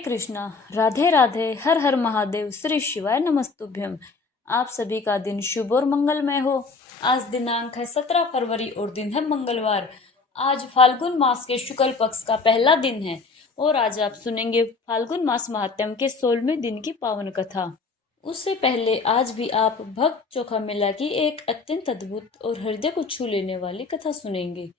कृष्णा। राधे राधे। हर हर महादेव। श्री शिवाय नमस्तुभ्यम। आप सभी का दिन शुभ और मंगलमय हो। आज दिनांक है 17 फरवरी और दिन है मंगलवार। आज फाल्गुन मास के शुक्ल पक्ष का पहला दिन है और आज आप सुनेंगे फाल्गुन मास महात्म्य के 16वें दिन की पावन कथा। उससे पहले आज भी आप भक्त चोखा मेला की एक अत्यंत अद्भुत और हृदय को छू लेने वाली कथा सुनेंगे।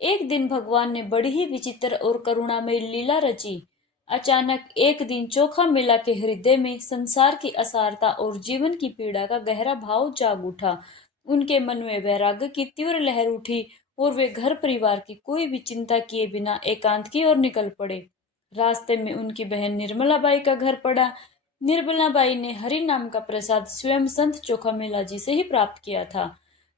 एक दिन भगवान ने बड़ी ही विचित्र और करुणामय लीला रची। अचानक एक दिन चोखा मेला के हृदय में संसार की असारता और जीवन की पीड़ा का गहरा भाव जाग उठा। उनके मन में वैराग्य की तीव्र लहर उठी और वे घर परिवार की कोई भी चिंता किए बिना एकांत की ओर निकल पड़े। रास्ते में उनकी बहन निर्मला बाई का घर पड़ा। निर्मला बाई ने हरि नाम का प्रसाद स्वयं संत चोखा मेला जी से ही प्राप्त किया था।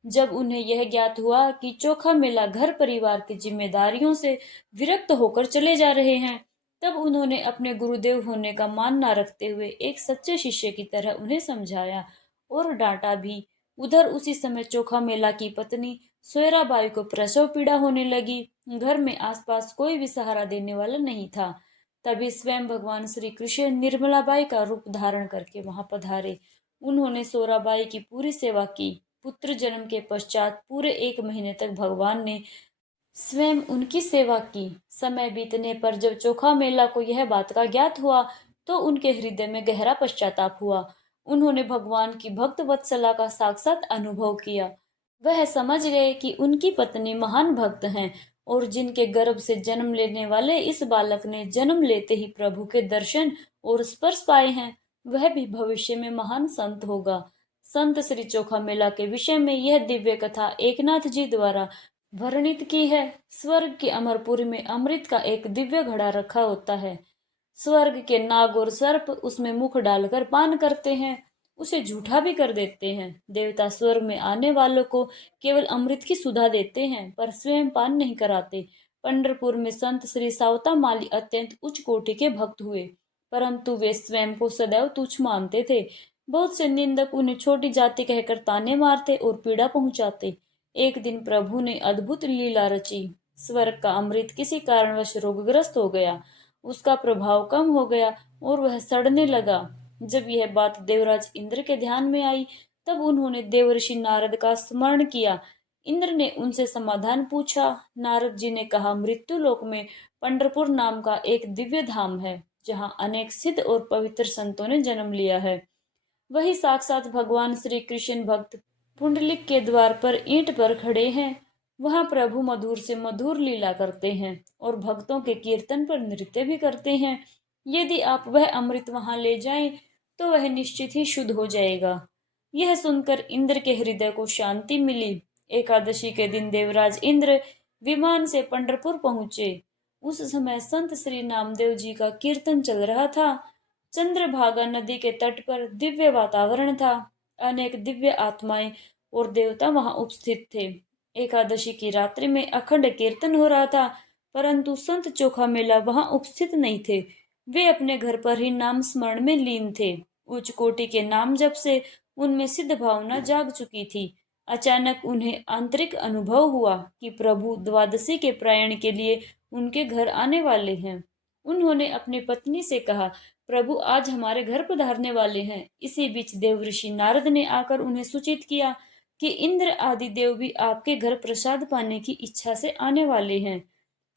जब उन्हें यह ज्ञात हुआ कि चोखा मेला घर परिवार की जिम्मेदारियों से विरक्त होकर चले जा रहे हैं, तब उन्होंने अपने गुरुदेव होने का मान न रखते हुए एक सच्चे शिष्य की तरह उन्हें समझाया और डांटा भी। उधर उसी समय चोखा मेला की पत्नी सोयराबाई को प्रसव पीड़ा होने लगी। घर में आसपास कोई भी सहारा देने वाला नहीं था। तभी स्वयं भगवान श्री कृष्ण निर्मलाबाई का रूप धारण करके वहां पधारे। उन्होंने सोराबाई की पूरी सेवा की। पुत्र जन्म के पश्चात पूरे 1 महीने तक भगवान ने स्वयं उनकी सेवा की। समय बीतने पर जब चोखा मेला को यह बात का ज्ञात हुआ तो उनके हृदय में गहरा पश्चाताप हुआ। उन्होंने भगवान की भक्त वत्सला का साक्षात अनुभव किया। वह समझ गए कि उनकी पत्नी महान भक्त हैं और जिनके गर्भ से जन्म लेने वाले इस बालक ने जन्म लेते ही प्रभु के दर्शन और स्पर्श पाए हैं, वह भी भविष्य में महान संत होगा। संत श्री चोखा मेला के विषय में यह दिव्य कथा एकनाथ जी द्वारा वर्णित की है। स्वर्ग की अमरपुरी में अमृत का एक दिव्य घड़ा रखा होता है। स्वर्ग के नाग और सर्प उसमें मुख डालकर पान करते हैं, उसे झूठा भी कर देते हैं। देवता स्वर्ग में आने वालों को केवल अमृत की सुधा देते हैं पर स्वयं पान नहीं कराते। पंढरपुर में संत श्री सावता माली अत्यंत उच्च कोटि के भक्त हुए, परंतु वे स्वयं को सदैव तुच्छ मानते थे। बहुत से निंदक उन्हें छोटी जाति कहकर ताने मारते और पीड़ा पहुंचाते। एक दिन प्रभु ने अद्भुत लीला रची। स्वर्ग का अमृत किसी कारणवश रोगग्रस्त हो गया। उसका प्रभाव कम हो गया और वह सड़ने लगा। जब यह बात देवराज इंद्र के ध्यान में आई, तब उन्होंने देवर्षि नारद का स्मरण किया। इंद्र ने उनसे समाधान पूछा। नारद जी ने कहा, मृत्यु लोक में पंढरपुर नाम का एक दिव्य धाम है, जहाँ अनेक सिद्ध और पवित्र संतों ने जन्म लिया है। वही साक्षात भगवान श्री कृष्ण भक्त पुंडलिक के द्वार पर ईंट पर खड़े हैं। वहां प्रभु मधुर से मधुर लीला करते हैं और भक्तों के कीर्तन पर नृत्य भी करते हैं। यदि आप वह अमृत वहां ले जाएं, तो वह निश्चित ही शुद्ध हो जाएगा। यह सुनकर इंद्र के हृदय को शांति मिली। एकादशी के दिन देवराज इंद्र विमान से पंढरपुर पहुंचे। उस समय संत श्री नामदेव जी का कीर्तन चल रहा था। चंद्रभागा नदी के तट पर दिव्य वातावरण था। अनेक दिव्य आत्माएं और देवता वहां उपस्थित थे। एकादशी की रात्रि में अखंड कीर्तन हो रहा था, परंतु संत चोखा मेला वहां उपस्थित नहीं थे। वे अपने घर पर ही नाम स्मरण में लीन थे। उच्च कोटि के नाम जप से उनमें सिद्ध भावना जाग चुकी थी। अचानक उन्हें आंतरिक अनुभव हुआ कि प्रभु द्वादशी के प्रायण के लिए उनके घर आने वाले हैं। उन्होंने अपनी पत्नी से कहा, प्रभु आज हमारे घर पधारने वाले हैं। इसी बीच देवऋषि नारद ने आकर उन्हें सूचित किया कि इंद्र आदि देव भी आपके घर प्रसाद पाने की इच्छा से आने वाले हैं।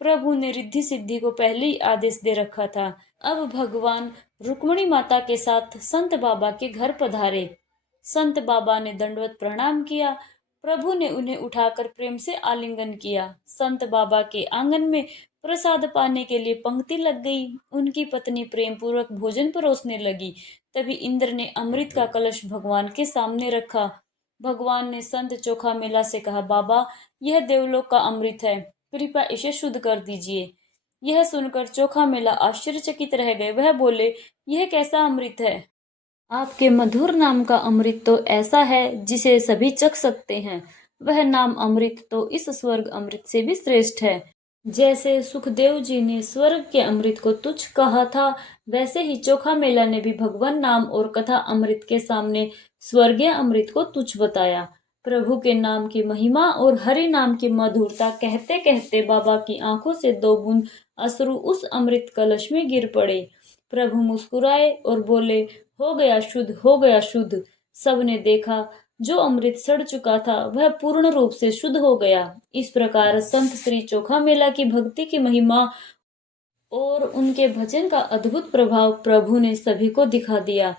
प्रभु ने रिद्धि सिद्धि को पहले ही आदेश दे रखा था। अब भगवान रुक्मणी माता के साथ संत बाबा के घर पधारे। संत बाबा ने दंडवत प्रणाम किया। प्रभु ने उन्हें उठाकर प्रेम से आलिंगन किया। संत बाबा के आंगन में प्रसाद पाने के लिए पंक्ति लग गई। उनकी पत्नी प्रेम पूर्वक भोजन परोसने लगी। तभी इंद्र ने अमृत का कलश भगवान के सामने रखा। भगवान ने संत चोखा मेला से कहा, बाबा यह देवलोक का अमृत है, कृपया इसे शुद्ध कर दीजिए। यह सुनकर चोखा मेला आश्चर्यचकित रह गए। वह बोले, यह कैसा अमृत है? आपके मधुर नाम का अमृत तो ऐसा है जिसे सभी चख सकते हैं। वह नाम अमृत तो इस स्वर्ग अमृत से भी श्रेष्ठ है। जैसे सुखदेव जी ने स्वर्ग के अमृत को तुच्छ कहा था, वैसे ही चोखा मेला ने भी भगवान नाम और कथा अमृत के सामने स्वर्गीय अमृत को तुच्छ बताया। प्रभु के नाम की महिमा और हरि नाम की मधुरता कहते कहते बाबा की आंखों से 2 बूंद अश्रु उस अमृत कलश में गिर पड़े। प्रभु मुस्कुराए और बोले, हो गया शुद्ध, हो गया शुद्ध। सबने देखा, जो अमृत सड़ चुका था वह पूर्ण रूप से शुद्ध हो गया। इस प्रकार संत श्री चोखा मेला की भक्ति की महिमा और उनके भजन का अद्भुत प्रभाव प्रभु ने सभी को दिखा दिया।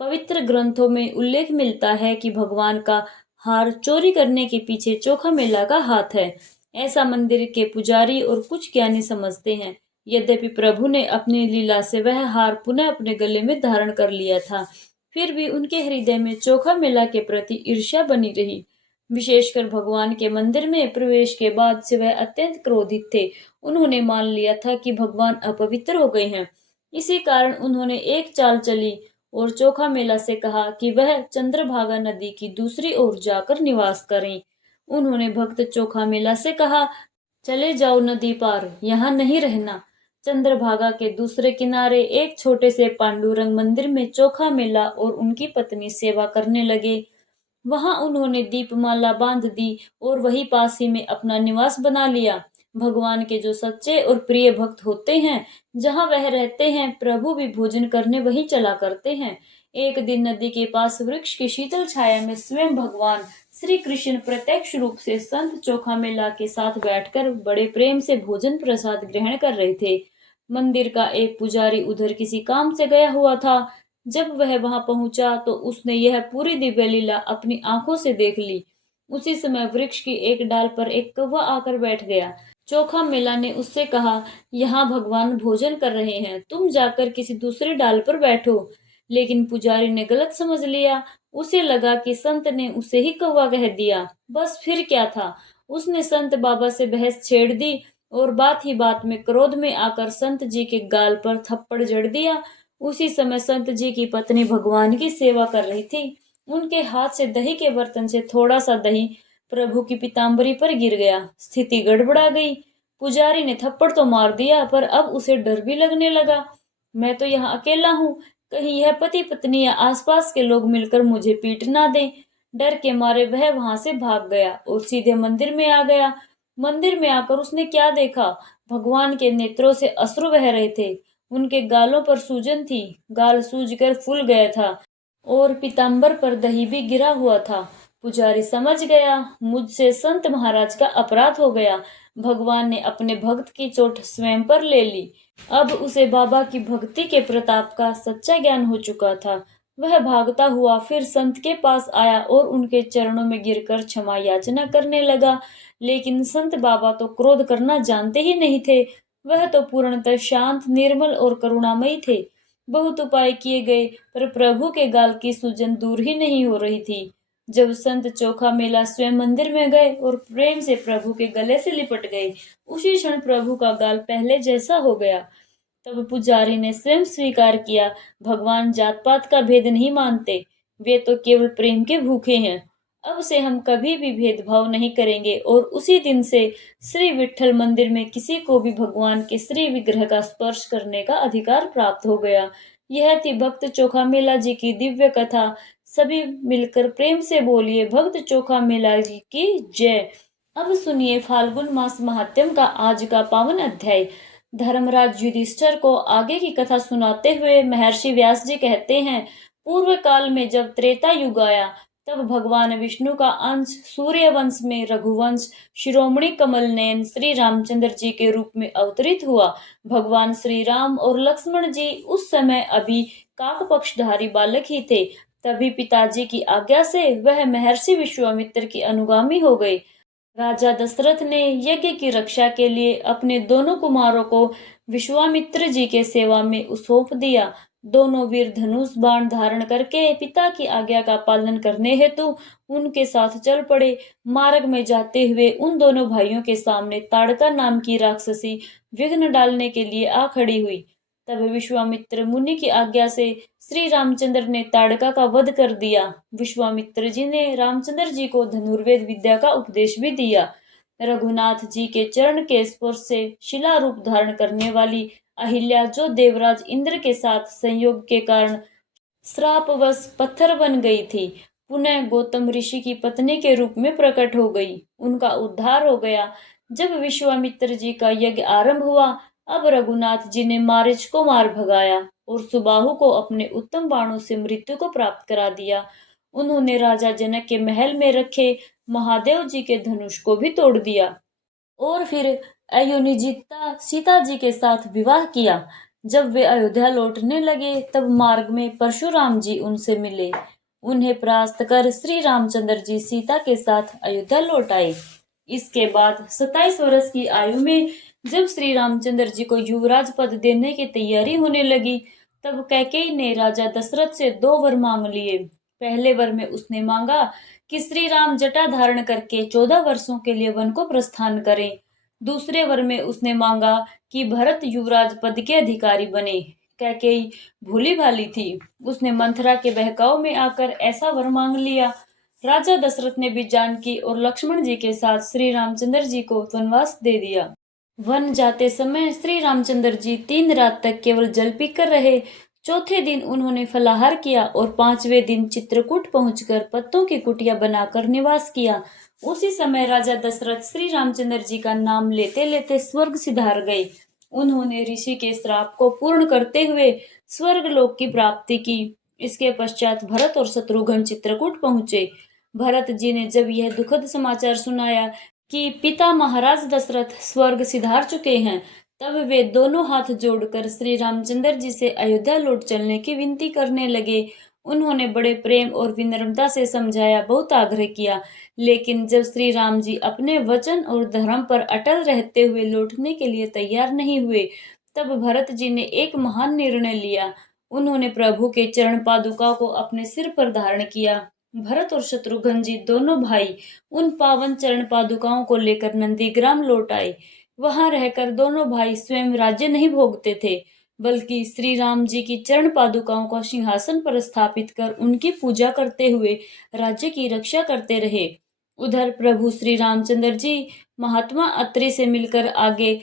पवित्र ग्रंथों में उल्लेख मिलता है कि भगवान का हार चोरी करने के पीछे चोखा मेला का हाथ है। ऐसा मंदिर के पुजारी और कुछ ज्ञानी समझते हैं। यद्यपि प्रभु ने अपनी लीला से वह हार पुनः अपने गले में धारण कर लिया था, फिर भी उनके हृदय में चोखा मेला के प्रति ईर्ष्या बनी रही। विशेषकर भगवान के मंदिर में प्रवेश के बाद से वह अत्यंत क्रोधित थे। उन्होंने मान लिया था कि भगवान अपवित्र हो गए हैं। इसी कारण उन्होंने एक चाल चली और चोखा मेला से कहा कि वह चंद्रभागा नदी की दूसरी ओर जाकर निवास करें। उन्होंने भक्त चोखा मेला से कहा, चले जाओ नदी पार, यहाँ नहीं रहना। चंद्रभागा के दूसरे किनारे एक छोटे से पांडुरंग मंदिर में चोखा मेला और उनकी पत्नी सेवा करने लगे। वहां उन्होंने दीपमाला बांध दी और वहीं पास ही में अपना निवास बना लिया। भगवान के जो सच्चे और प्रिय भक्त होते हैं, जहां वह रहते हैं, प्रभु भी भोजन करने वहीं चला करते हैं। एक दिन नदी के पास वृक्ष की शीतल छाया में स्वयं भगवान श्री कृष्ण प्रत्यक्ष रूप से संत चोखा मेला के साथ बैठकर बड़े प्रेम से भोजन प्रसाद ग्रहण कर रहे थे। मंदिर का एक पुजारी उधर किसी काम से गया हुआ था। जब वह वहां पहुंचा तो उसने यह पूरी दिव्य लीला अपनी आंखों से देख ली। उसी समय वृक्ष की एक डाल पर एक कौवा आकर बैठ गया। चोखा मेला ने उससे कहा, यहाँ भगवान भोजन कर रहे हैं, तुम जाकर किसी दूसरी डाल पर बैठो। लेकिन पुजारी ने गलत समझ लिया। उसे लगा कि संत ने उसे ही कौवा कह दिया। बस फिर क्या था, उसने संत बाबा से बहस छेड़ दी और बात ही बात में क्रोध में आकर संत जी के गाल पर थप्पड़ जड़ दिया। उसी समय संत जी की पत्नी भगवान की सेवा कर रही थी। उनके हाथ से दही के बर्तन से थोड़ा सा दही प्रभु की पीताम्बरी पर गिर गया। स्थिति गड़बड़ा गई। पुजारी ने थप्पड़ तो मार दिया, पर अब उसे डर भी लगने लगा। मैं तो यहाँ अकेला हूँ, कहीं यह पति पत्नी या आसपास के लोग मिलकर मुझे पीट ना दें। डर के मारे वह वहां से भाग गया और सीधे मंदिर में आ गया। मंदिर में आकर उसने क्या देखा, भगवान के नेत्रों से अश्रु बह रहे थे। उनके गालों पर सूजन थी, गाल सूजकर फूल गया था और पीताम्बर पर दही भी गिरा हुआ था। पुजारी समझ गया, मुझसे संत महाराज का अपराध हो गया। भगवान ने अपने भक्त की चोट स्वयं पर ले ली। अब उसे बाबा की भक्ति के प्रताप का सच्चा ज्ञान हो चुका था। वह भागता हुआ फिर संत के पास आया और उनके चरणों में गिरकर क्षमा याचना करने लगा। लेकिन संत बाबा तो क्रोध करना जानते ही नहीं थे। वह तो पूर्णतः शांत, निर्मल और करुणामयी थे। बहुत उपाय किए गए, पर प्रभु के गाल की सूजन दूर ही नहीं हो रही थी। जब संत चोखा मेला स्वयं मंदिर में गए और प्रेम से प्रभु के गले से लिपट गए, उसी क्षण प्रभु का गाल पहले जैसा हो गया। तब पुजारी ने स्वयं स्वीकार किया, भगवान जात पात का भेद नहीं मानते, वे तो केवल प्रेम के भूखे हैं। अब से हम कभी भी भेदभाव नहीं करेंगे। और उसी दिन से श्री विठ्ठल मंदिर में किसी को भी भगवान के श्री विग्रह का स्पर्श करने का अधिकार प्राप्त हो गया। यह थी भक्त चोखा मेला जी की दिव्य कथा। सभी मिलकर प्रेम से बोलिए, भक्त चोखा मेला जी की जय। अब सुनिए फाल्गुन मास महात्म्य का आज का पावन अध्याय। धर्मराज युधिष्ठिर को आगे की कथा सुनाते हुए महर्षि व्यास जी कहते हैं, पूर्व काल में जब त्रेता युग आया, तब भगवान विष्णु का अंश सूर्य वंश में रघुवंश शिरोमणि कमल नयन श्री रामचंद्र जी के रूप में अवतरित हुआ। भगवान श्री राम और लक्ष्मण जी उस समय अभी काक पक्षधारी बालक ही थे। तभी पिताजी की आज्ञा से वह महर्षि विश्वामित्र की अनुगामी हो गए। राजा दशरथ ने यज्ञ की रक्षा के लिए अपने दोनों कुमारों को विश्वामित्र जी के सेवा में सौंप दिया। दोनों वीर धनुष बाण धारण करके पिता की आज्ञा का पालन करने हेतु उनके साथ चल पड़े। मार्ग में जाते हुए उन दोनों भाइयों के सामने ताड़का नाम की राक्षसी विघ्न डालने के लिए आ खड़ी हुई। तब विश्वामित्र मुनि की आज्ञा से श्री रामचंद्र ने ताड़का का वध कर दिया। विश्वामित्र जी ने रामचंद्र जी को धनुर्वेद विद्या का उपदेश भी दिया। रघुनाथ जी के चरण के स्पर्श से शिला रूप धारण करने वाली अहिल्या, जो देवराज इंद्र के साथ संयोग के कारण श्रापवश पत्थर बन गई थी, पुनः गौतम ऋषि की पत्नी के रूप में प्रकट हो गई। उनका उद्धार हो गया। जब विश्वामित्र जी का यज्ञ आरंभ हुआ, अब रघुनाथ जी ने मारीच को मार भगाया और सुबाहु को अपने उत्तम बाणों से मृत्यु को प्राप्त करा दिया। उन्होंने राजा जनक के महल में रखे महादेव जी के धनुष को भी तोड़ दिया और फिर अयोनिजिता सीता जी के साथ विवाह किया। जब वे अयोध्या लौटने लगे, तब मार्ग में परशुराम जी उनसे मिले। उन्हें परास्त कर श्री रामचंद्र जी सीता के साथ अयोध्या लौट आए। इसके बाद 27 वर्ष की आयु में जब श्री रामचंद्र जी को युवराज पद देने की तैयारी होने लगी, तब कैकेयी ने राजा दशरथ से 2 वर मांग लिए। पहले वर में उसने मांगा कि श्री राम जटा धारण करके 14 वर्षों के लिए वन को प्रस्थान करें। दूसरे वर में उसने मांगा कि भरत युवराज पद के अधिकारी बने। कैकेयी भोली भाली थी, उसने मंथरा के बहकाव में आकर ऐसा वर मांग लिया। राजा दशरथ ने भी जानकी और लक्ष्मण जी के साथ श्री रामचंद्र जी को वनवास दे दिया। वन जाते समय श्री रामचंद्र जी 3 रात तक केवल जल पीकर रहे। चौथे दिन उन्होंने फलाहार किया और 5वें दिन चित्रकूट पहुंचकर पत्तों की कुटिया बनाकर निवास किया। उसी समय राजा दशरथ श्री रामचंद्र जी का नाम लेते लेते स्वर्ग सिधार गए। उन्होंने ऋषि के श्राप को पूर्ण करते हुए स्वर्ग लोक की प्राप्ति की। इसके पश्चात भरत और शत्रुघ्न चित्रकूट पहुंचे। भरत जी ने जब यह दुखद समाचार सुनाया कि पिता महाराज दशरथ स्वर्ग सिधार चुके हैं, तब वे दोनों हाथ जोड़कर श्री रामचंद्र जी से अयोध्या लौट चलने की विनती करने लगे। उन्होंने बड़े प्रेम और विनम्रता से समझाया, बहुत आग्रह किया, लेकिन जब श्री राम जी अपने वचन और धर्म पर अटल रहते हुए लौटने के लिए तैयार नहीं हुए, तब भरत जी ने एक महान निर्णय लिया। उन्होंने प्रभु के चरण पादुका को अपने सिर पर धारण किया। भरत और शत्रुघ्न जी दोनों भाई उन पावन चरण पादुकाओं को लेकर नंदीग्राम लौट आए। वहां रहकर दोनों भाई स्वयं राज्य नहीं भोगते थे, बल्कि श्री राम जी की चरण पादुकाओं को सिंहासन पर स्थापित कर उनकी पूजा करते हुए राज्य की रक्षा करते रहे। उधर प्रभु श्री रामचंद्र जी महात्मा अत्रि से मिलकर आगे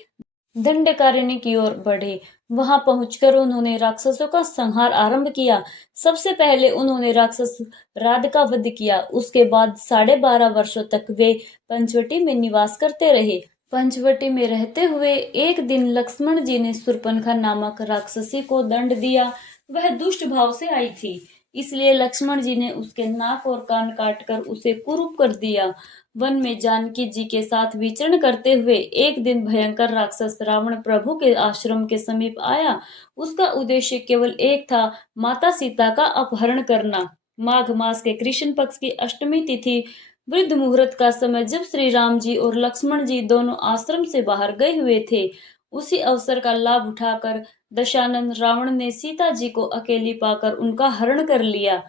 दंडकारण्य की ओर बढ़े। वहां पहुंचकर उन्होंने राक्षसों का संहार आरंभ किया। सबसे पहले उन्होंने राक्षस राध का वध किया। उसके बाद 12.5 वर्षों तक वे पंचवटी में निवास करते रहे। पंचवटी में रहते हुए एक दिन लक्ष्मण जी ने शूर्पणखा नामक राक्षसी को दंड दिया। वह दुष्ट भाव से आई थी, इसलिए लक्ष्मण जी ने उसके नाक और कान काटकर उसे कुरूप कर दिया। वन में जानकी जी के साथ विचरण करते हुए एक दिन भयंकर राक्षस रावण प्रभु के आश्रम के समीप आया। उसका उद्देश्य केवल एक था, माता सीता का अपहरण करना। माघ मास के कृष्ण पक्ष की अष्टमी तिथि वृद्ध मुहूर्त का समय जब श्री राम जी और लक्ष्मण जी दोनों आश्रम से बाहर गए हुए थे, उसी अवसर का लाभ उठाकर दशानन रावण ने सीता जी को अकेली पाकर उनका हरण कर लिया।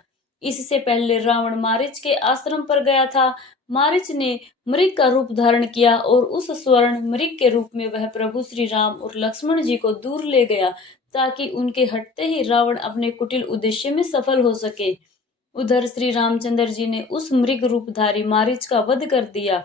इससे पहले रावण मारीच के आश्रम पर गया था। मारीच ने मृग का रूप धारण किया और उस स्वर्ण मृग के रूप में वह प्रभु श्री राम और लक्ष्मण जी को दूर ले गया, ताकि उनके हटते ही रावण अपने कुटिल उद्देश्य में सफल हो सके। उधर श्री रामचंद्र जी ने उस मृग रूपधारी मारीच का वध कर दिया।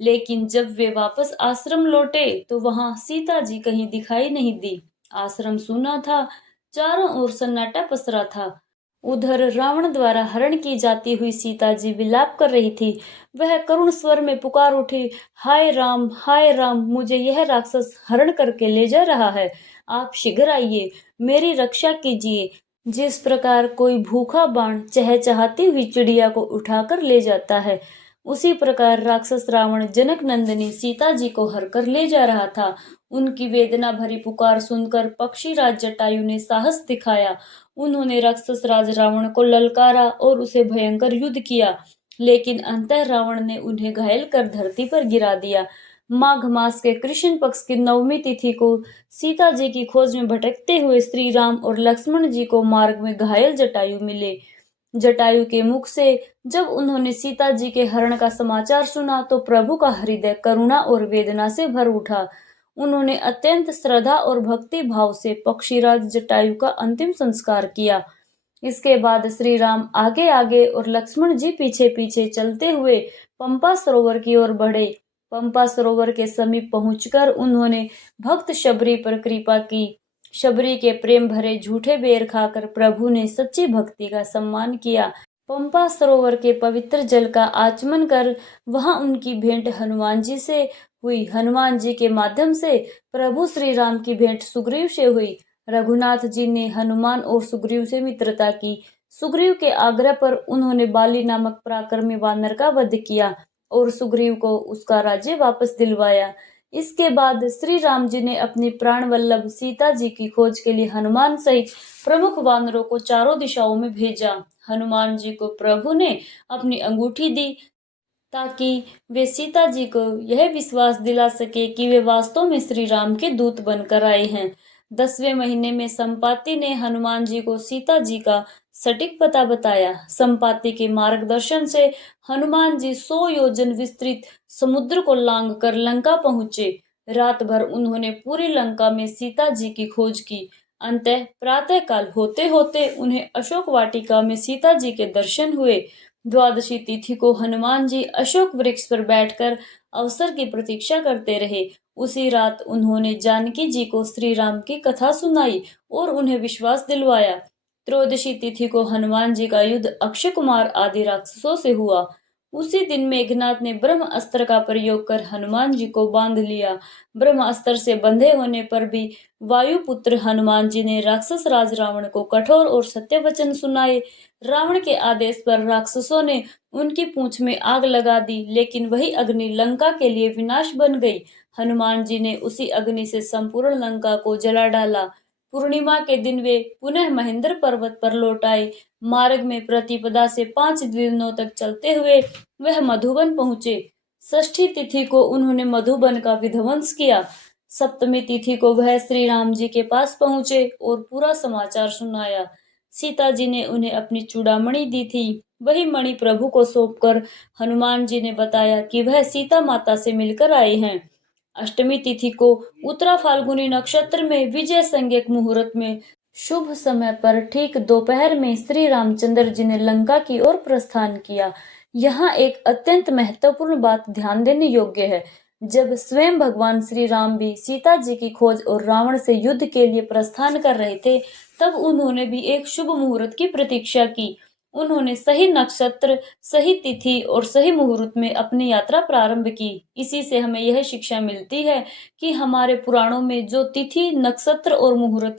लेकिन जब वे वापस आश्रम लौटे तो वहां सीता जी कहीं दिखाई नहीं दी। आश्रम सूना था, चारों ओर सन्नाटा पसरा था। उधर रावण द्वारा हरण की जाती हुई सीता जी विलाप कर रही थी। वह करुण स्वर में पुकार उठी, हाय राम, मुझे यह राक्षस हरण करके ले जा रहा है। आप शीघ्र आइए, मेरी रक्षा कीजिए। जिस प्रकार कोई भूखा बाण चहचहाती हुई चिड़िया को उठाकर ले जाता है, उसी प्रकार राक्षस रावण जनक नंदिनी सीता जी को हरकर ले जा रहा था। उनकी वेदना भरी पुकार सुनकर पक्षीराज जटायु ने साहस दिखाया। उन्होंने राक्षस राज रावण को ललकारा और उसे भयंकर युद्ध किया, लेकिन अंततः रावण ने उन्हें घायल कर धरती पर गिरा दिया। माघ मास के कृष्ण पक्ष की 9वीं तिथि को सीता जी की खोज में भटकते हुए श्री राम और लक्ष्मण जी को मार्ग में घायल जटायु मिले। जटायु के मुख से जब उन्होंने सीता जी के हरण का समाचार सुना, तो प्रभु का हृदय करुणा और वेदना से भर उठा। उन्होंने अत्यंत श्रद्धा और भक्ति भाव से पक्षीराज जटायु का अंतिम संस्कार किया। इसके बाद श्री राम आगे आगे और लक्ष्मण जी पीछे पीछे चलते हुए पंपा सरोवर की ओर बढ़े। पंपा सरोवर के समीप पहुंचकर उन्होंने भक्त शबरी पर कृपा की। शबरी के प्रेम भरे झूठे बेर खाकर प्रभु ने सच्ची भक्ति का सम्मान किया। पंपा सरोवर के पवित्र जल का आचमन कर वहां उनकी भेंट हनुमान जी से हुई। हनुमान जी के माध्यम से प्रभु श्री राम की भेंट सुग्रीव से हुई। रघुनाथ जी ने हनुमान और सुग्रीव से मित्रता की। सुग्रीव के आग्रह पर उन्होंने बाली नामक पराक्रमी वानर का वध किया और सुग्रीव को उसका राज्य वापस दिलवाया। इसके बाद श्री राम जी ने अपनी प्राण वल्लभ सीता जी की खोज के लिए हनुमान सहित प्रमुख वानरों को चारों दिशाओं में भेजा। हनुमान जी को प्रभु ने अपनी अंगूठी दी ताकि वे सीता जी को यह विश्वास दिला सके कि वे वास्तव में श्री राम के दूत बनकर आए हैं। 10वें महीने में संपाति ने हनुमान जी को सीता जी का सटीक पता बताया। संपाति के मार्गदर्शन से हनुमान जी 100 योजन विस्तृत समुद्र को लांग कर लंका पहुंचे। रात भर उन्होंने पूरी लंका में सीता जी की खोज की। अंततः प्रातः काल होते होते उन्हें अशोक वाटिका में सीता जी के दर्शन हुए। द्वादशी तिथि को हनुमान जी अशोक वृक्ष पर बैठकर अवसर की प्रतीक्षा करते रहे। उसी रात उन्होंने जानकी जी को श्री राम की कथा सुनाई और उन्हें विश्वास दिलवाया। त्रयोदशी तिथि को हनुमान जी का युद्ध अक्षय कुमार आदि राक्षसों से हुआ। उसी दिन मेघनाथ ने ब्रह्म अस्त्र का प्रयोग कर हनुमान जी को बांध लिया। ब्रह्म अस्त्र से बंधे होने पर भी वायुपुत्र हनुमान जी ने राक्षस राज रावण को कठोर और सत्य वचन सुनाए। रावण के आदेश पर राक्षसों ने उनकी पूंछ में आग लगा दी, लेकिन वही अग्नि लंका के लिए विनाश बन गई। हनुमान जी ने उसी अग्नि से संपूर्ण लंका को जला डाला। पूर्णिमा के दिन वे पुनः महेंद्र पर्वत पर लौट आए। मार्ग में प्रतिपदा से 5 दिनों तक चलते हुए वह मधुबन पहुंचे। षष्ठी तिथि को उन्होंने मधुबन का विध्वंस किया। सप्तमी तिथि को वह श्री राम जी के पास पहुंचे और पूरा समाचार सुनाया। सीता जी ने उन्हें अपनी चूड़ामणि दी थी। वही मणि प्रभु को सौंपकर हनुमान जी ने बताया कि वह सीता माता से मिलकर आए हैं। अष्टमी तिथि को उत्तरा फाल्गुनी नक्षत्र में विजय संज्ञक मुहूर्त में शुभ समय पर ठीक दोपहर में श्री रामचंद्र जी ने लंका की ओर प्रस्थान किया। यहाँ एक अत्यंत महत्वपूर्ण बात ध्यान देने योग्य है। जब स्वयं भगवान श्री राम भी सीता जी की खोज और रावण से युद्ध के लिए प्रस्थान कर रहे थे, तब उन्होंने भी एक शुभ मुहूर्त की प्रतीक्षा की। उन्होंने सही नक्षत्र, सही तिथि और सही मुहूर्त में अपनी यात्रा प्रारंभ की। इसी से हमें यह शिक्षा मिलती है कि हमारे पुराणों में जो तिथि, नक्षत्र और मुहूर्त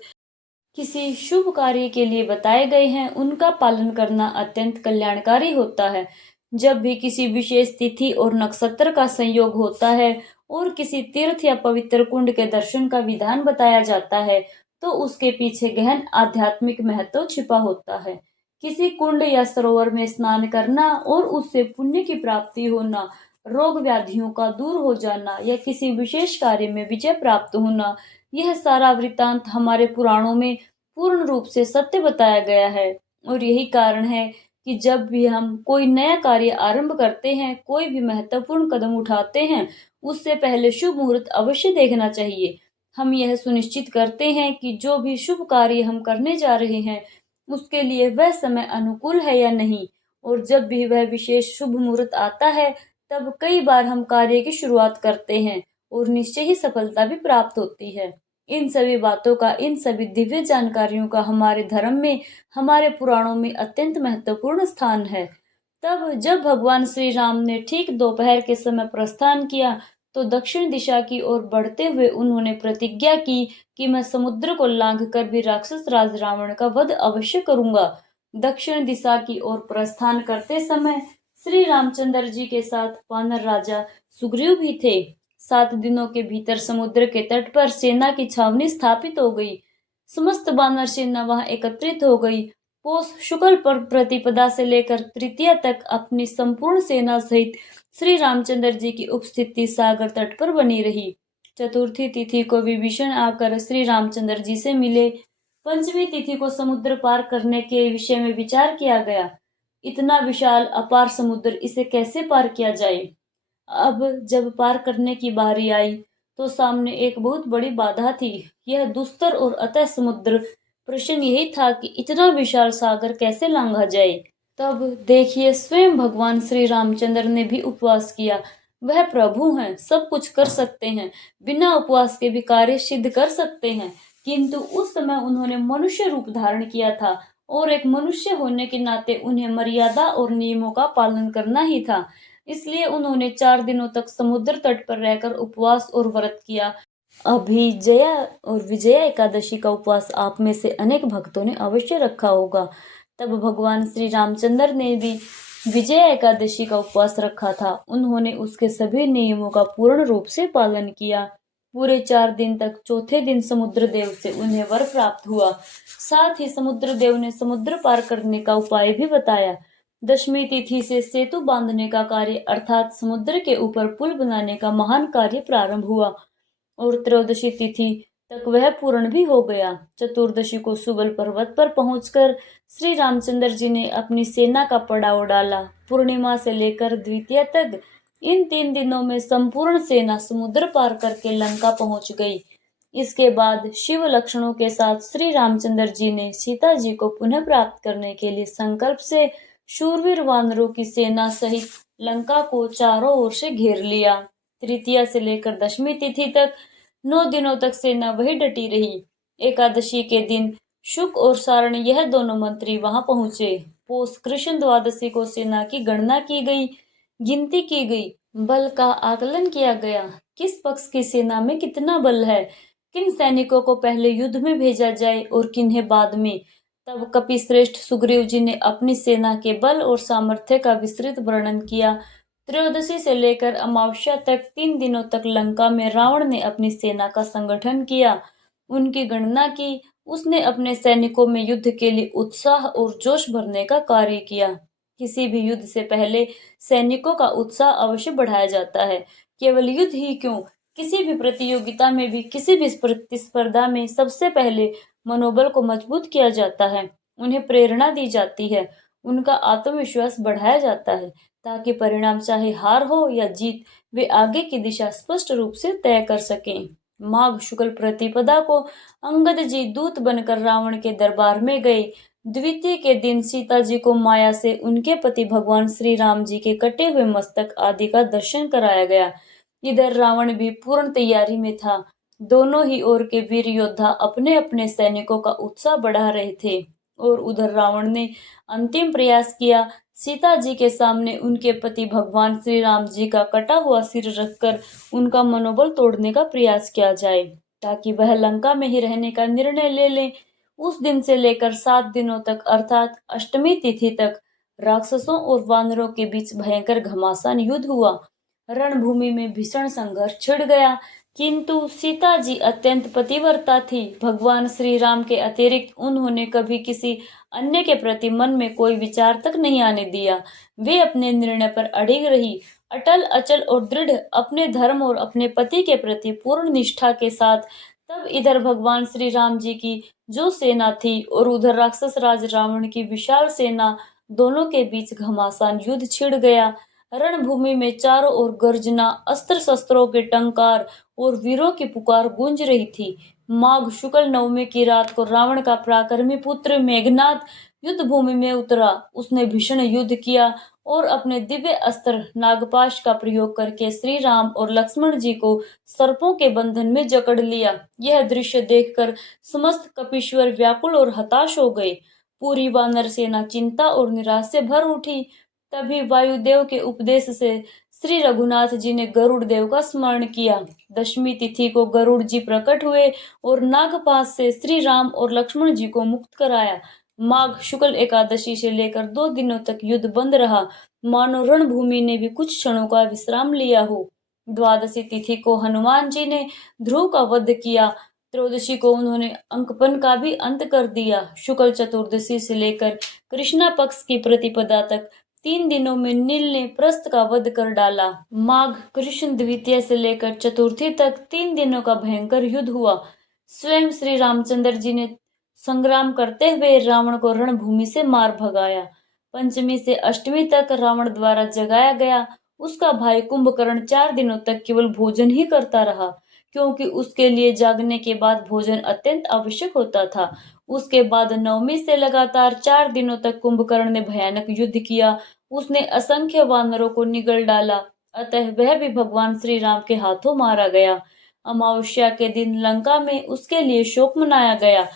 किसी शुभ कार्य के लिए बताए गए हैं, उनका पालन करना अत्यंत कल्याणकारी होता है। जब भी किसी विशेष तिथि और नक्षत्र का संयोग होता है और किसी तीर्थ या पवित्र कुंड के दर्शन का विधान बताया जाता है, तो उसके पीछे गहन आध्यात्मिक महत्व छिपा होता है। किसी कुंड या सरोवर में स्नान करना और उससे पुण्य की प्राप्ति होना, रोग व्याधियों का दूर हो जाना या किसी विशेष कार्य में विजय प्राप्त होना, यह सारा वृतांत हमारे पुराणों में पूर्ण रूप से सत्य बताया गया है। और यही कारण है कि जब भी हम कोई नया कार्य आरंभ करते हैं, कोई भी महत्वपूर्ण कदम उठाते हैं, उससे पहले शुभ मुहूर्त अवश्य देखना चाहिए। हम यह सुनिश्चित करते हैं कि जो भी शुभ कार्य हम करने जा रहे हैं, उसके लिए वह समय अनुकूल है या नहीं। और जब भी वह विशेष शुभ मुहूर्त आता है, तब कई बार हम कार्य की शुरुआत करते हैं और निश्चय ही सफलता भी प्राप्त होती है। इन सभी बातों का, इन सभी दिव्य जानकारियों का हमारे धर्म में, हमारे पुराणों में अत्यंत महत्वपूर्ण स्थान है। तब जब भगवान श्री राम ने ठीक दोपहर के समय प्रस्थान किया, तो दक्षिण दिशा की ओर बढ़ते हुए उन्होंने प्रतिज्ञा की कि मैं समुद्र को लांघकर भी राक्षस राज रावण का वध अवश्य करूंगा। दक्षिण दिशा की ओर प्रस्थान करते समय श्री रामचंद्र जी के साथ वानर राजा सुग्रीव भी थे। 7 दिनों के भीतर समुद्र के तट पर सेना की छावनी स्थापित हो गई। समस्त वानर सेना वहां एकत्रित हो गई। पौष शुक्ल पर प्रतिपदा से लेकर तृतीया तक अपनी संपूर्ण सेना सहित श्री रामचंद्र जी की उपस्थिति सागर तट पर बनी रही। चतुर्थी तिथि को विभीषण आकर श्री रामचंद्र जी से मिले। पंचमी तिथि को समुद्र पार करने के विषय में विचार किया गया। इतना विशाल अपार समुद्र, इसे कैसे पार किया जाए। अब जब पार करने की बारी आई, तो सामने एक बहुत बड़ी बाधा थी। यह दुस्तर और अतः समुद्र। प्रश्न यही था कि इतना विशाल सागर कैसे लांघा जाए। तब देखिए, स्वयं भगवान श्री रामचंद्र ने भी उपवास किया। वह प्रभु हैं, सब कुछ कर सकते हैं, बिना उपवास के भी कार्य सिद्ध कर सकते हैं। किंतु उस समय उन्होंने मनुष्य रूप धारण किया था और एक मनुष्य होने के नाते उन्हें मर्यादा और नियमों का पालन करना ही था। इसलिए उन्होंने 4 दिनों तक समुद्र तट पर रहकर उपवास और व्रत किया। अभिजया और विजया एकादशी का उपवास आप में से अनेक भक्तों ने अवश्य रखा होगा। तब भगवान श्री रामचंद्र ने भी विजया एकादशी का उपवास रखा था। उन्होंने उसके सभी नियमों का पूर्ण रूप से पालन किया। पूरे 4 दिन तक चौथे दिन समुद्र देव से उन्हें वर प्राप्त हुआ। साथ ही समुद्र देव ने समुद्र पार करने का उपाय भी बताया। दशमी तिथि से सेतु बांधने का कार्य अर्थात समुद्र के ऊपर पुल बनाने का महान कार्य प्रारंभ हुआ और त्रयोदशी तिथि तक वह पूर्ण भी हो गया। चतुर्दशी को सुबल पर्वत पर पहुंचकर श्री रामचंद्र जी ने अपनी सेना का पड़ाव डाला। पूर्णिमा से लेकर द्वितीया तक इन 3 दिनों में संपूर्ण सेना समुद्र पार करके लंका पहुंच गई। इसके बाद शिव लक्षणों के साथ श्री रामचंद्र जी ने सीता जी को पुनः प्राप्त करने के लिए संकल्प से शूरवीर वानरों की सेना सहित लंका को चारों ओर से घेर लिया। तृतीया से लेकर दशमी तिथि तक 9 दिनों तक सेना वही डटी रही। एकादशी के दिन शुक और सारण यह दोनों मंत्री वहां पहुंचे। पौष कृष्ण द्वादशी को सेना की गणना की गई, गिनती की गई, बल का आकलन किया गया। किस पक्ष की सेना में कितना बल है, किन सैनिकों को पहले युद्ध में भेजा जाए और किन्हें बाद में। तब कपिश्रेष्ठ सुग्रीव जी ने अपनी सेना के बल और सामर्थ्य का विस्तृत वर्णन किया। त्रयोदशी से लेकर अमावस्या तक 3 दिनों तक लंका में रावण ने अपनी सेना का संगठन किया, उनकी गणना की। उसने अपने सैनिकों में युद्ध के लिए उत्साह और जोश भरने का कार्य किया। किसी भी युद्ध से पहले सैनिकों का उत्साह अवश्य बढ़ाया जाता है। केवल युद्ध ही क्यों, किसी भी प्रतियोगिता में भी, किसी भी प्रतिस्पर्धा में सबसे पहले मनोबल को मजबूत किया जाता है, उन्हें प्रेरणा दी जाती है, उनका आत्मविश्वास बढ़ाया जाता है, ताकि परिणाम चाहे हार हो या जीत, वे आगे की दिशा स्पष्ट रूप से तय कर सकें। माघ शुक्ल प्रतिपदा को अंगद जी दूत बनकर रावण के दरबार में गए। द्वितीय के दिन सीता जी को माया से उनके पति भगवान श्री राम जी के कटे हुए मस्तक आदि का दर्शन कराया गया। इधर रावण भी पूर्ण तैयारी में था। दोनों ही ओर के वीर योद्धा अपने अपने सैनिकों का उत्साह बढ़ा रहे थे और उधर रावण ने अंतिम प्रयास किया। सीता जी के सामने उनके पति भगवान श्री राम जी का कटा हुआ सिर रखकर उनका मनोबल तोड़ने का प्रयास किया जाए, ताकि वह लंका में ही रहने का निर्णय ले लें। उस दिन से लेकर 7 दिनों तक अर्थात अष्टमी तिथि तक राक्षसों और वानरों के बीच भयंकर घमासान युद्ध हुआ। रणभूमि में भीषण संघर्ष छिड़ गया, किंतु सीता जी अत्यंत पतिव्रता थी। भगवान श्री राम के अतिरिक्त उन्होंने कभी किसी अन्य के प्रति मन में कोई विचार तक नहीं आने दिया। वे अपने निर्णय पर अड़िग रही, अटल, अचल और दृढ़, अपने धर्म और अपने पति के प्रति पूर्ण निष्ठा के साथ। तब इधर भगवान श्री राम जी की जो सेना थी और उधर राक्षस राज रावण की विशाल सेना, दोनों के बीच घमासान युद्ध छिड़ गया। रणभूमि में चारों ओर गर्जना, अस्त्र शस्त्रों के टंकार और वीरों की पुकार गूंज रही थी। माघ शुक्ल नवमी की रात को रावण का पराक्रमी पुत्र मेघनाद युद्ध भूमि में उतरा। उसने भीषण युद्ध किया और अपने दिव्य अस्त्र नागपाश का प्रयोग करके श्री राम और लक्ष्मण जी को सर्पों के बंधन में जकड़ लिया। यह दृश्य देखकर समस्त कपीश्वर व्याकुल और हताश हो गए। पूरी वानर सेना चिंता और निराश से भर उठी। तभी वायुदेव के उपदेश से श्री रघुनाथ जी ने गरुड़ देव का स्मरण किया। दशमी तिथि को गरुड़ जी प्रकट हुए और नागपाश से श्री राम और लक्ष्मण जी को मुक्त कराया। माघ शुक्ल एकादशी से लेकर 2 दिनों तक युद्ध बंद रहा, मानो रणभूमि ने भी कुछ क्षणों का विश्राम लिया हो। द्वादशी तिथि को हनुमान जी ने ध्रुव का वध किया। त्रयोदशी को उन्होंने अंकपन का भी अंत कर दिया। शुक्ल चतुर्दशी से लेकर कृष्णा पक्ष की प्रतिपदा तक 3 दिनों में नील ने प्रस्थ का वध कर डाला। माघ कृष्ण द्वितीय से लेकर चतुर्थी तक 3 दिनों का भयंकर युद्ध हुआ। स्वयं श्री रामचंद्र जी ने संग्राम करते हुए रावण को रणभूमि से मार भगाया। पंचमी से अष्टमी तक रावण द्वारा जगाया गया उसका भाई कुंभकर्ण 4 दिनों तक केवल भोजन ही करता रहा, क्योंकि उसके लिए जागने के बाद भोजन अत्यंत आवश्यक होता था। उसके बाद नवमी से लगातार 4 दिनों तक कुंभकर्ण ने भयानक युद्ध किया। उसने असंख्य वानरों को निगल डाला, अतः वह भी भगवान श्री राम के हाथों मारा गया। अमावस्या के दिन लंका में उसके लिए शोक मनाया गया।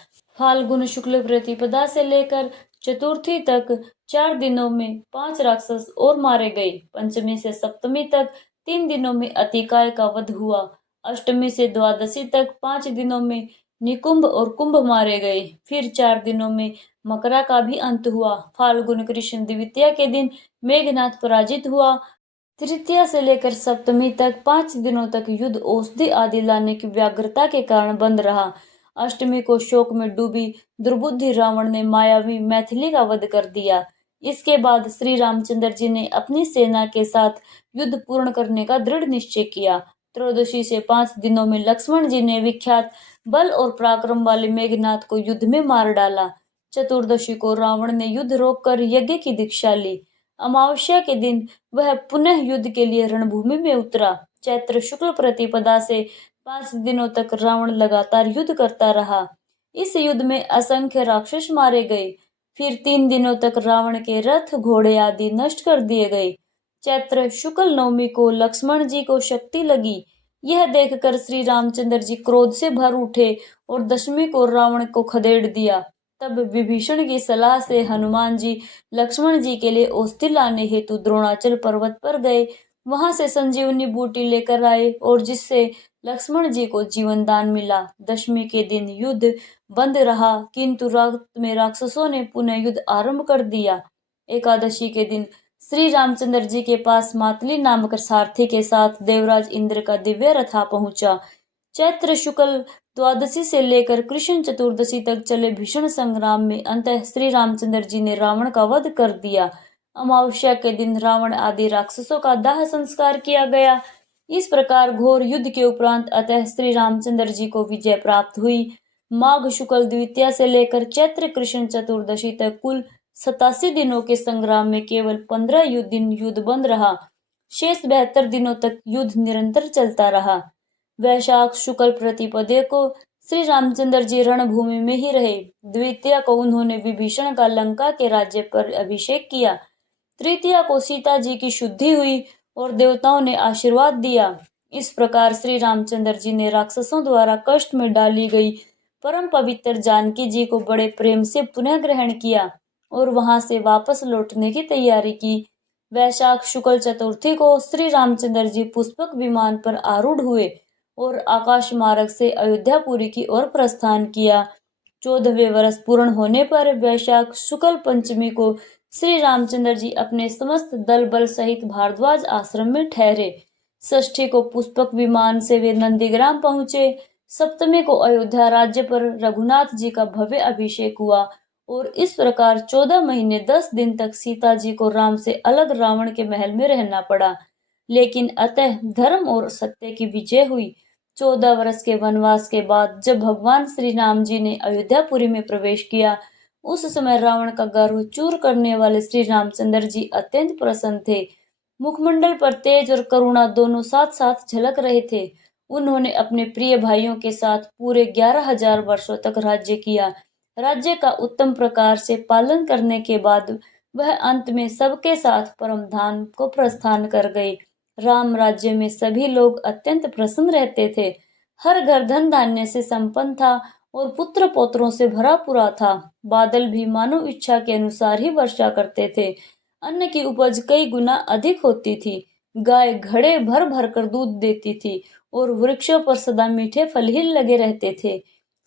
फाल्गुन शुक्ल प्रतिपदा से लेकर चतुर्थी तक 4 दिनों में 5 राक्षस और मारे गए। पंचमी से सप्तमी तक 3 दिनों में अतिकाय का वध हुआ। अष्टमी से द्वादशी तक 5 दिनों में निकुंभ और कुंभ मारे गए। फिर 4 दिनों में मकरा का भी अंत हुआ। फाल्गुन कृष्ण द्वितीया के दिन मेघनाथ पराजित हुआ। तृतीया से लेकर सप्तमी तक 5 दिनों तक युद्ध औषधि आदि लाने की व्यग्रता के कारण बंद रहा। अष्टमी को शोक में डूबी दुर्बुद्धि रावण ने मायावी मैथिली का वध कर दिया। इसके बाद श्री रामचंद्र जी ने अपनी सेना के साथ युद्ध पूर्ण करने का दृढ़ निश्चय किया। त्रयोदशी से 5 दिनों में लक्ष्मण जी ने विख्यात बल और पराक्रम वाले मेघनाथ को युद्ध में मार डाला। चतुर्दशी को रावण ने युद्ध रोककर यज्ञ की दीक्षा ली। अमावस्या के दिन वह पुनः युद्ध के लिए रणभूमि में उतरा। चैत्र शुक्ल प्रतिपदा से 5 दिनों तक रावण लगातार युद्ध करता रहा। इस युद्ध में असंख्य राक्षस मारे गए। फिर 3 दिनों तक रावण के रथ घोड़े आदि नष्ट कर दिए गए। चैत्र शुक्ल नवमी को लक्ष्मण जी को शक्ति लगी। यह देखकर श्री रामचंद्र जी क्रोध से भर उठे और दशमी को रावण को खदेड़ दिया। तब विभीषण की सलाह से हनुमान जी लक्ष्मण जी के लिए औषधि लाने हेतु द्रोणाचल पर्वत पर गए। वहां से संजीवनी बूटी लेकर आए और जिससे लक्ष्मण जी को जीवन दान मिला। दशमी के दिन युद्ध बंद रहा, किंतु रात में राक्षसों ने पुनः युद्ध आरंभ कर दिया। एकादशी के दिन श्री रामचंद्र जी के पास मातली नामक सारथी के साथ देवराज इंद्र का दिव्य रथा पहुंचा। चैत्र शुक्ल द्वादशी से लेकर कृष्ण चतुर्दशी तक चले भीषण संग्राम में अंततः श्री रामचंद्र जी ने रावण का वध कर दिया। अमावस्या के दिन रावण आदि राक्षसों का दाह संस्कार किया गया। इस प्रकार घोर युद्ध के उपरांत अतः श्री रामचंद्र जी को विजय प्राप्त हुई। माघ शुक्ल द्वितीया से लेकर चैत्र कृष्ण चतुर्दशी तक कुल 87 दिनों के संग्राम में केवल 15 दिन युद्ध बंद रहा। शेष 72 दिनों तक युद्ध निरंतर चलता रहा। वैशाख शुक्ल प्रतिपदे को श्री रामचंद्र जी रणभूमि में ही रहे। द्वितीया को उन्होंने विभीषण का लंका के राज्य पर अभिषेक किया। तृतीया को सीता जी की शुद्धि हुई और देवताओं ने आशीर्वाद दिया। इस प्रकार श्री रामचंद्र जी ने राक्षसों द्वारा कष्ट में डाली गई परम पवित्र जानकी जी को बड़े प्रेम से पुनः ग्रहण किया और वहां से वापस लौटने की तैयारी की। वैशाख शुक्ल चतुर्थी को श्री रामचंद्र जी पुष्पक विमान पर आरूढ़ हुए और आकाश मार्ग से अयोध्यापुरी की ओर प्रस्थान किया। 14वें वर्ष पूर्ण होने पर वैशाख शुक्ल पंचमी को श्री रामचंद्र जी अपने समस्त दल बल सहित भारद्वाज आश्रम में ठहरे। षष्ठी को पुष्पक विमान से वे नंदीग्राम पहुंचे। सप्तमी को अयोध्या राज्य पर रघुनाथ जी का भव्य अभिषेक हुआ और इस प्रकार 14 महीने 10 दिन तक सीता जी को राम से अलग रावण के महल में रहना पड़ा। लेकिन अतः धर्म और सत्य की विजय हुई। 14 वर्ष के वनवास के बाद जब भगवान श्री राम जी ने अयोध्यापुरी में प्रवेश किया, उस समय रावण का गर्व चूर करने वाले श्री रामचंद्र जी अत्यंत प्रसन्न थे। मुखमंडल पर तेज और करुणा दोनों साथ साथ झलक रहे थे। उन्होंने अपने प्रिय भाइयों के साथ पूरे 11,000 वर्षों तक राज्य किया। राज्य का उत्तम प्रकार से पालन करने के बाद वह अंत में सबके साथ परम धाम को प्रस्थान कर गए। राम राज्य में सभी लोग अत्यंत प्रसन्न रहते थे। हर घर धन धान्य से संपन्न था और पुत्र पौत्रों से भरा पूरा था। बादल भी मानव इच्छा के अनुसार ही वर्षा करते थे। अन्न की उपज कई गुना अधिक होती थी। गाय घड़े भर भर कर दूध देती थी और वृक्षों पर सदा मीठे फल ही लगे रहते थे।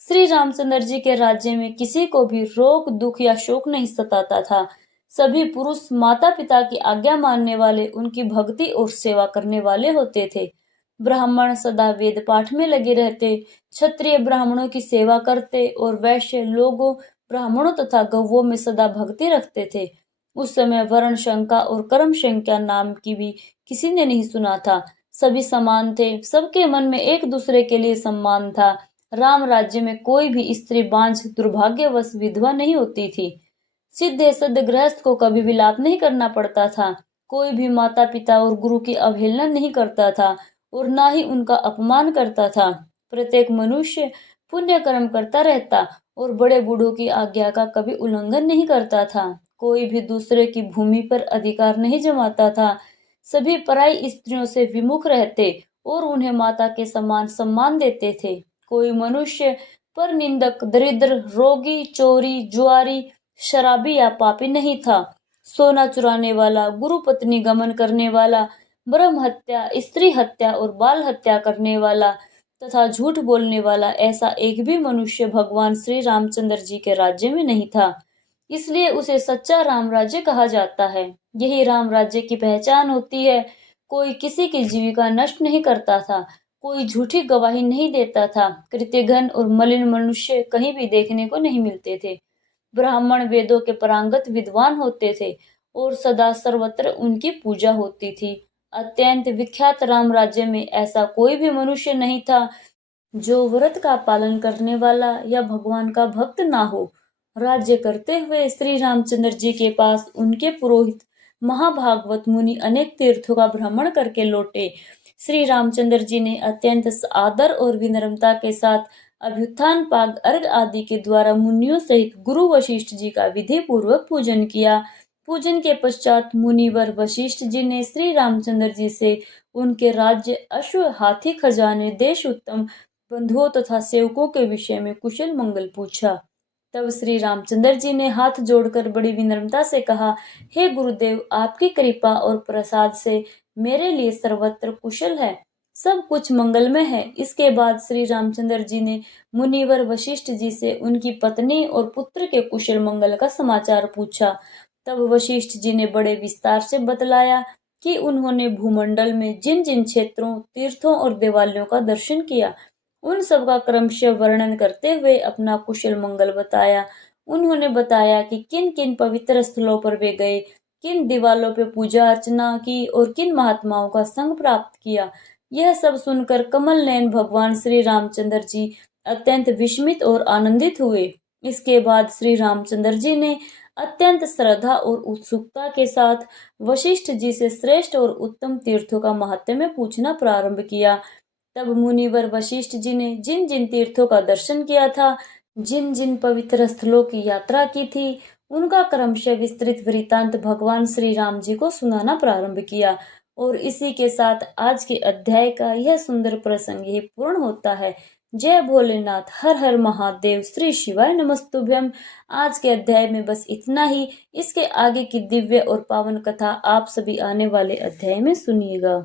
श्री रामचंद्र जी के राज्य में किसी को भी रोग, दुख या शोक नहीं सताता था। सभी पुरुष माता पिता की आज्ञा मानने वाले, उनकी भक्ति और सेवा करने वाले होते थे। ब्राह्मण सदा वेद पाठ में लगे रहते, क्षत्रिय ब्राह्मणों की सेवा करते और वैश्य लोगों, ब्राह्मणों तथा गौओं में सदा भक्ति रखते थे। उस समय वर्ण शंका और कर्म शंका नाम की भी किसी ने नहीं सुना था। सभी समान थे, सबके मन में एक दूसरे के लिए सम्मान था। राम राज्य में कोई भी स्त्री बांझ, दुर्भाग्यवश विधवा नहीं होती थी। सीधे सद गृहस्थ को कभी विलाप नहीं करना पड़ता था। कोई भी माता पिता और गुरु की अवहेलना नहीं करता था और ना ही उनका अपमान करता था। प्रत्येक मनुष्य पुण्य कर्म करता रहता और बड़े बूढ़ों की आज्ञा का कभी उल्लंघन नहीं करता था। कोई भी दूसरे की भूमि पर अधिकार नहीं जमाता था। सभी पराई स्त्रियों से विमुख रहते और उन्हें माता के समान सम्मान देते थे। कोई मनुष्य पर निंदक, दरिद्र, रोगी, चोरी, जुआरी, शराबी या पापी नहीं था। सोना चुराने वाला, गुरु पत्नी गमन करने वाला, ब्रह्म हत्या, स्त्री हत्या और बाल हत्या करने वाला तथा झूठ बोलने वाला ऐसा एक भी मनुष्य भगवान श्री रामचंद्र जी के राज्य में नहीं था। इसलिए उसे सच्चा राम राज्य कहा जाता है। यही राम राज्य की पहचान होती है। कोई किसी की जीविका नष्ट नहीं करता था, कोई झूठी गवाही नहीं देता था, कृत्यघ्न और मलिन मनुष्य कहीं भी देखने को नहीं मिलते थे। ब्राह्मण वेदों के पारंगत विद्वान होते थे और सदा सर्वत्र उनकी पूजा होती थी। अत्यंत विख्यात राम राज्य में ऐसा कोई भी मनुष्य नहीं था जो व्रत का पालन करने वाला या भगवान का भक्त ना हो। राज्य करते हुए श्री रामचंद्र जी के पास उनके पुरोहित महाभागवत मुनि अनेक तीर्थों का भ्रमण करके लौटे। श्री रामचंद्र जी ने अत्यंत आदर और विनम्रता के साथ अभ्युत्थान पाद अर्घ आदि के द्वारा मुनियों सहित गुरु वशिष्ठ जी का विधि पूर्वक पूजन किया। पूजन के पश्चात मुनिवर वशिष्ठ जी ने श्री रामचंद्र जी से उनके राज्य, अश्व, हाथी, खजाने, देश उत्तम, बंधुओं तथा सेवकों के विषय में कुशल मंगल पूछा। तब श्री रामचंद्र जी ने हाथ जोड़कर बड़ी विनम्रता से कहा, हे गुरुदेव, आपकी कृपा और प्रसाद से मेरे लिए सर्वत्र कुशल है, सब कुछ मंगलमय है। इसके बाद श्री रामचंद्र जी ने मुनिवर वशिष्ठ जी से उनकी पत्नी और पुत्र के कुशल मंगल का समाचार पूछा। तब वशिष्ठ जी ने बड़े विस्तार से बतलाया कि उन्होंने भूमंडल में जिन जिन क्षेत्रों, तीर्थों और देवालयों का दर्शन किया, उन सब का क्रमशः वर्णन करते हुए अपना कुशल मंगल बताया। उन्होंने बताया कि किन किन पवित्र स्थलों पर वे गए, किन दीवालों पे पूजा अर्चना की और किन महात्माओं का संग प्राप्त किया। यह सब सुनकर कमल नयन भगवान श्री रामचंद्र जी अत्यंत विस्मित और आनंदित हुए। इसके बाद श्री रामचंद्र जी ने अत्यंत श्रद्धा और उत्सुकता के साथ वशिष्ठ जी से श्रेष्ठ और उत्तम तीर्थों का महात्म्य पूछना प्रारंभ किया। तब मुनिवर वशिष्ठ जी ने जिन जिन तीर्थों का दर्शन किया था, जिन जिन पवित्र स्थलों की यात्रा की थी, उनका क्रमशः विस्तृत वृतांत भगवान श्री राम जी को सुनाना प्रारंभ किया। और इसी के साथ आज के अध्याय का यह सुंदर प्रसंग यही पूर्ण होता है। जय भोलेनाथ, हर हर महादेव, श्री शिवाय नमस्तुभ्यम। आज के अध्याय में बस इतना ही। इसके आगे की दिव्य और पावन कथा आप सभी आने वाले अध्याय में सुनिएगा।